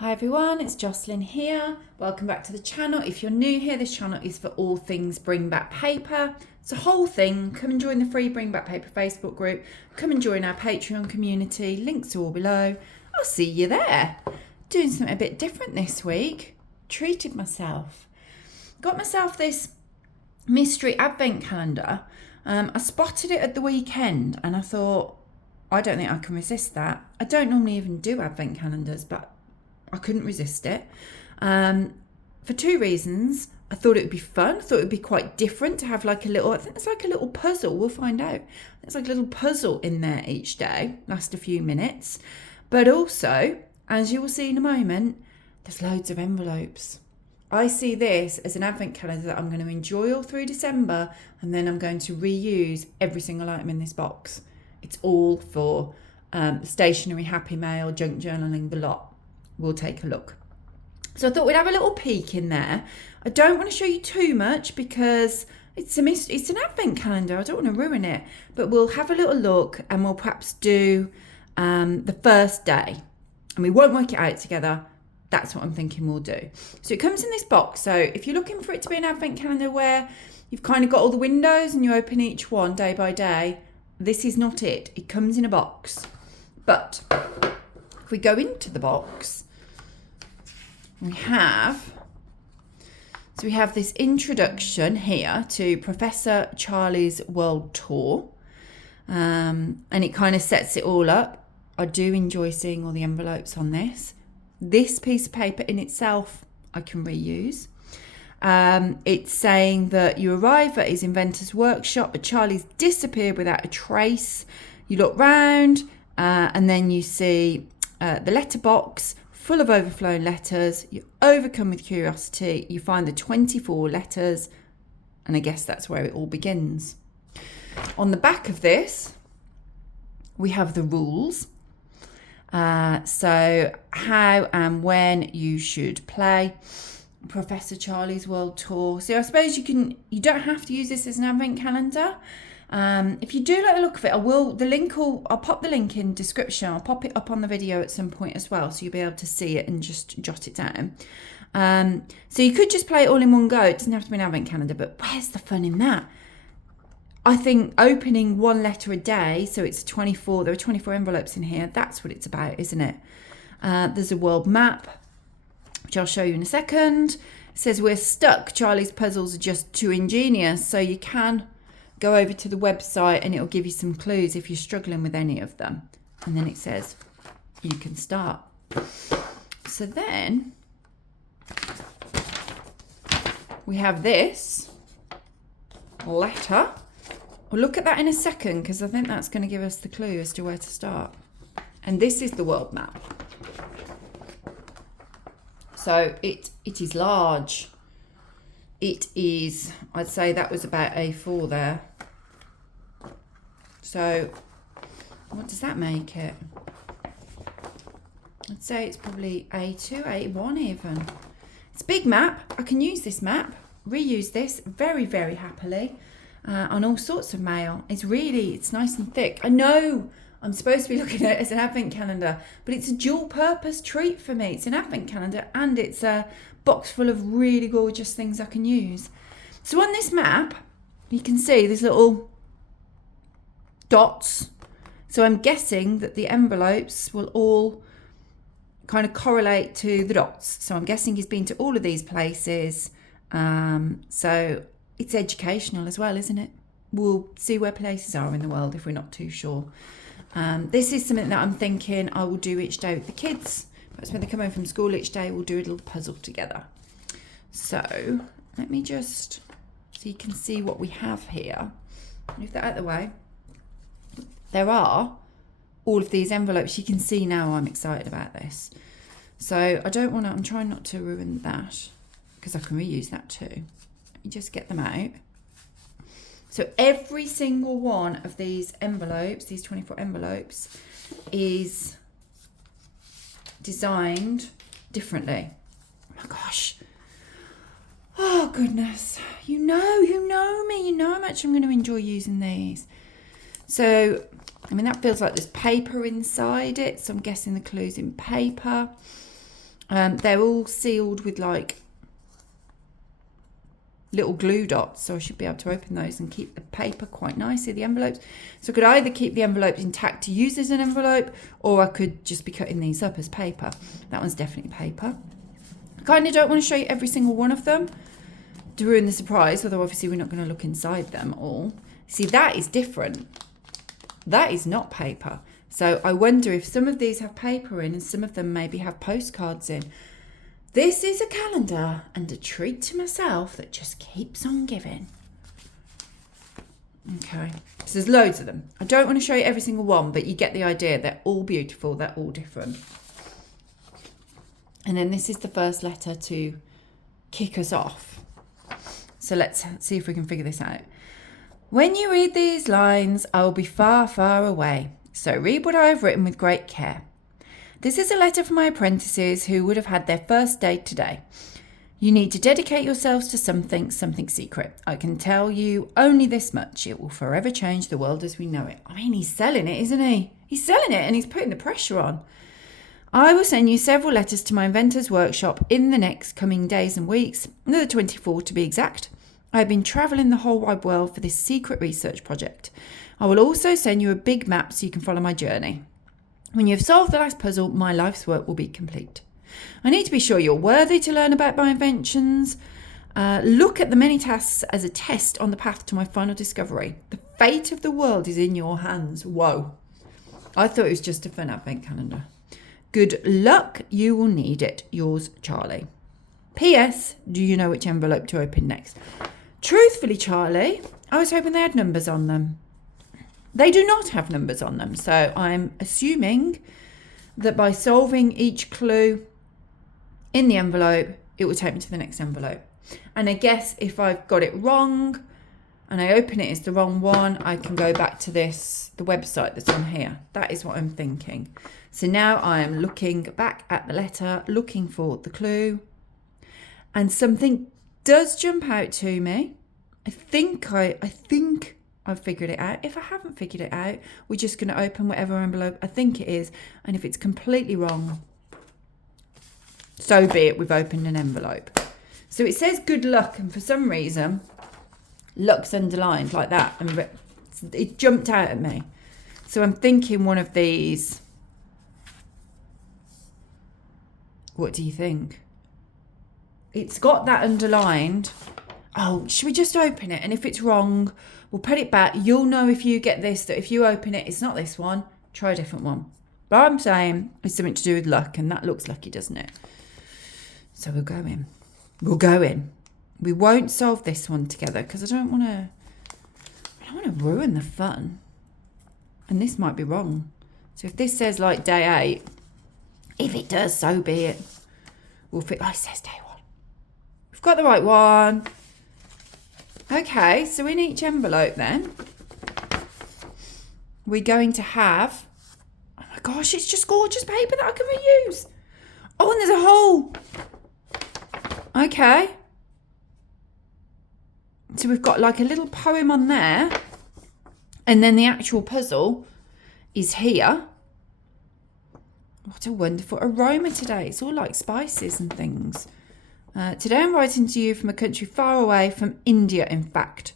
Hi everyone, it's Jocelyn here. Welcome back to the channel. If you're new here, this channel is for all things Bring Back Paper. It's a whole thing. Come and join the free Bring Back Paper Facebook group. Come and join our Patreon community. Links are all below. I'll see you there. Doing something a bit different this week. Treated myself. Got myself this mystery advent calendar. I spotted it at the weekend and I thought, I don't think I can resist that. I don't normally even do advent calendars, but I couldn't resist it for two reasons. I thought it would be fun. I thought it would be quite different to have like a little, I think it's like a little puzzle. We'll find out. There's like a little puzzle in there each day, last a few minutes. But also, as you will see in a moment, there's loads of envelopes. I see this as an advent calendar that I'm going to enjoy all through December, and then I'm going to reuse every single item in this box. It's all for stationery, happy mail, junk journaling, the lot. We'll take a look. So I thought we'd have a little peek in there. I don't want to show you too much because it's an advent calendar. I don't want to ruin it, but we'll have a little look and we'll perhaps do the first day and we won't work it out together. That's what I'm thinking we'll do. So it comes in this box. So if you're looking for it to be an advent calendar where you've kind of got all the windows and you open each one day by day, this is not it. It comes in a box. But if we go into the box, we have this introduction here to Professor Charlie's World Tour, and it kind of sets it all up. I do enjoy seeing all the envelopes on this. This piece of paper in itself I can reuse. It's saying that you arrive at his inventor's workshop, but Charlie's disappeared without a trace. You look round and then you see the letterbox full of overflowing letters. You're overcome with curiosity. You find the 24 letters, and I guess that's where it all begins. On the back of this, we have the rules. So how and when you should play Professor Charlie's World Tour. So I suppose you don't have to use this as an advent calendar. If you do like the look of it, I'll pop the link in description. I'll pop it up on the video at some point as well, so you'll be able to see it and just jot it down. So you could just play it all in one go. It doesn't have to be an advent calendar, but where's the fun in that? I think opening one letter a day, so it's 24, there are 24 envelopes in here. That's what it's about, isn't it? There's a world map, which I'll show you in a second. It says we're stuck. Charlie's puzzles are just too ingenious. So you can go over to the website and it'll give you some clues if you're struggling with any of them. And then it says you can start. So then we have this letter. We'll look at that in a second because I think that's going to give us the clue as to where to start. And this is the world map. So it is large. It is, I'd say that was about A4 there. So what does that make it? I'd say it's probably A2, A1 even. It's a big map. I can use this map, reuse this very, very happily on all sorts of mail. It's nice and thick. I know I'm supposed to be looking at it as an advent calendar, but it's a dual purpose treat for me. It's an advent calendar and it's a box full of really gorgeous things I can use. So on this map, you can see these little dots. So I'm guessing that the envelopes will all kind of correlate to the dots. So I'm guessing he's been to all of these places. So it's educational as well, isn't it? We'll see where places are in the world if we're not too sure. This is something that I'm thinking I will do each day with the kids. That's when they come home from school each day, we'll do a little puzzle together. So let me just, so you can see what we have here. Move that out of the way. There are all of these envelopes. You can see now I'm excited about this. So I'm trying not to ruin that because I can reuse that too. Let me just get them out. So every single one of these envelopes, these 24 envelopes, is designed differently. Oh my gosh. Oh goodness. You know me. You know how much I'm going to enjoy using these. So I mean, that feels like there's paper inside it, so I'm guessing the clue's in paper. They're all sealed with like little glue dots, so I should be able to open those and keep the paper quite nicely, the envelopes. So I could either keep the envelopes intact to use as an envelope, or I could just be cutting these up as paper. That one's definitely paper. I kind of don't want to show you every single one of them to ruin the surprise, although obviously we're not going to look inside them all. See, that is different. That is not paper. So I wonder if some of these have paper in and some of them maybe have postcards in. This is a calendar and a treat to myself that just keeps on giving. Okay, so there's loads of them. I don't want to show you every single one, but you get the idea. They're all beautiful. They're all different. And then this is the first letter to kick us off. So let's see if we can figure this out. When you read these lines, I will be far, far away. So read what I have written with great care. This is a letter from my apprentices who would have had their first day today. You need to dedicate yourselves to something secret. I can tell you only this much. It will forever change the world as we know it. I mean, he's selling it, isn't he? He's selling it and he's putting the pressure on. I will send you several letters to my inventor's workshop in the next coming days and weeks, another 24 to be exact. I have been travelling the whole wide world for this secret research project. I will also send you a big map so you can follow my journey. When you have solved the last puzzle, my life's work will be complete. I need to be sure you're worthy to learn about my inventions. Look at the many tasks as a test on the path to my final discovery. The fate of the world is in your hands. Whoa. I thought it was just a fun advent calendar. Good luck. You will need it. Yours, Charlie. P.S. Do you know which envelope to open next? Truthfully, Charlie, I was hoping they had numbers on them. They do not have numbers on them, so I'm assuming that by solving each clue in the envelope, it will take me to the next envelope. And I guess if I've got it wrong and I open it as the wrong one, I can go back to the website that's on here. That is what I'm thinking. So now I am looking back at the letter, looking for the clue. And something does jump out to me. I think I've figured it out. If I haven't figured it out, we're just going to open whatever envelope I think it is. And if it's completely wrong, so be it. We've opened an envelope. So it says good luck. And for some reason, luck's underlined like that. And it jumped out at me. So I'm thinking one of these. What do you think? It's got that underlined. Oh, should we just open it? And if it's wrong, we'll put it back. You'll know if you get this, that if you open it, it's not this one. Try a different one. But I'm saying it's something to do with luck, and that looks lucky, doesn't it? So we'll go in. We'll go in. We won't solve this one together because I don't want to ruin the fun. And this might be wrong. So if this says like day 8, if it does, so be it. We'll fit. Oh, it says day 1. We've got the right one. Okay, so in each envelope then, we're going to have, oh my gosh, it's just gorgeous paper that I can reuse. Oh, and there's a hole. Okay. So we've got like a little poem on there. And then the actual puzzle is here. What a wonderful aroma today. It's all like spices and things. Today I'm writing to you from a country far away, from India, in fact.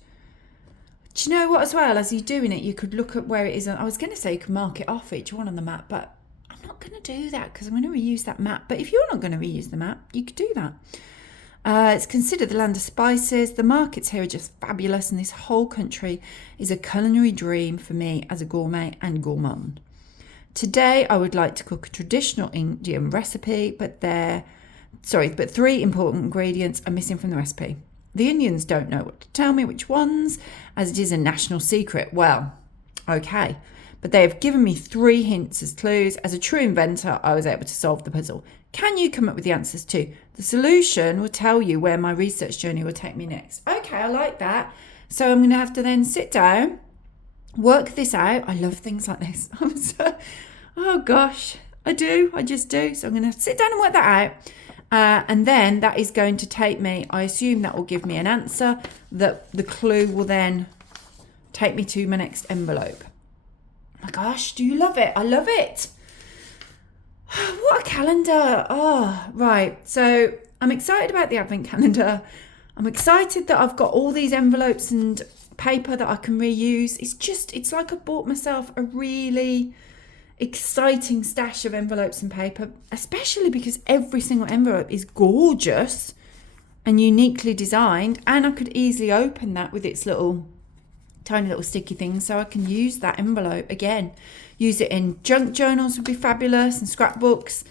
Do you know what, as well, as you're doing it, you could look at where it is. I was going to say you could mark it off each one on the map, but I'm not going to do that because I'm going to reuse that map. But if you're not going to reuse the map, you could do that. It's considered the land of spices. The markets here are just fabulous, and this whole country is a culinary dream for me as a gourmet and gourmand. Today, I would like to cook a traditional Indian recipe, but 3 important ingredients are missing from the recipe. The Indians don't know what to tell me which ones, as it is a national secret. Well, okay, but they have given me 3 hints as clues. As a true inventor, I was able to solve the puzzle. Can you come up with the answers too? The solution will tell you where my research journey will take me next. Okay, I like that. So I'm going to have to then sit down, work this out. I love things like this. Oh gosh, I just do. So I'm going to sit down and work that out. And then that is going to take me, I assume that will give me an answer, that the clue will then take me to my next envelope. Oh my gosh, do you love it? I love it. What a calendar. Oh, right. So I'm excited about the advent calendar. I'm excited that I've got all these envelopes and paper that I can reuse. It's like I bought myself a really exciting stash of envelopes and paper, especially because every single envelope is gorgeous and uniquely designed, and I could easily open that with its little tiny little sticky thing, so I can use that envelope again. Use it in junk journals would be fabulous, and scrapbooks.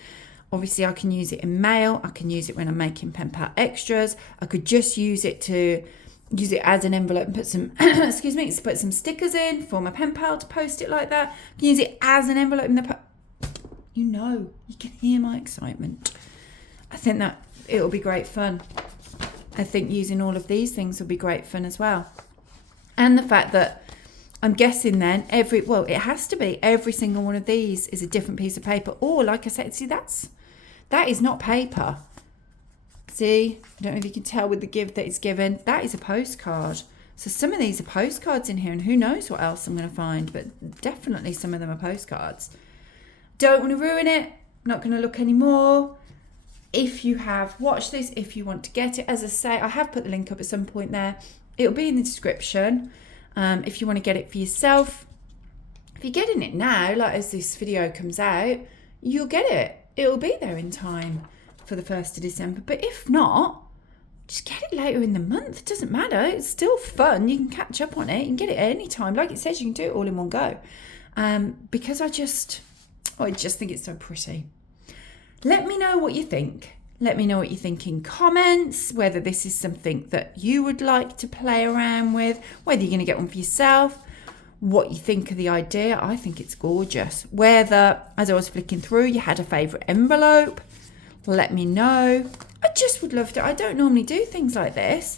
Obviously I can use it in mail. I can use it when I'm making pen pal extras. I could just use it as an envelope and put some put some stickers in for my pen pal to post it like that. I can use it as an envelope in the you can hear my excitement. I think that it'll be great fun. I think using all of these things will be great fun as well. And the fact that I'm guessing then it has to be every single one of these is a different piece of paper. Or like I said, see, that is not paper. See, I don't know if you can tell with the give that it's given. That is a postcard. So some of these are postcards in here, and who knows what else I'm going to find, but definitely some of them are postcards. Don't want to ruin it. I'm not going to look anymore. If you have watched this, if you want to get it, as I say, I have put the link up at some point there. It'll be in the description. If you want to get it for yourself. If you're getting it now, like as this video comes out, you'll get it. It'll be there in time for the 1st of December. But if not, just get it later in the month. It doesn't matter. It's still fun. You can catch up on it. You can get it at any time. Like it says, you can do it all in one go. Because I just think it's so pretty. Let me know what you think. Let me know what you think in comments, whether this is something that you would like to play around with, whether you're going to get one for yourself, what you think of the idea. I think it's gorgeous. Whether, as I was flicking through, you had a favourite envelope, let me know. I just would love to. I don't normally do things like this.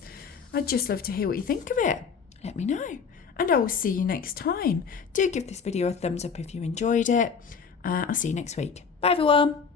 I'd just love to hear what you think of it. Let me know. And I will see you next time. Do give this video a thumbs up if you enjoyed it. I'll see you next week. Bye, everyone.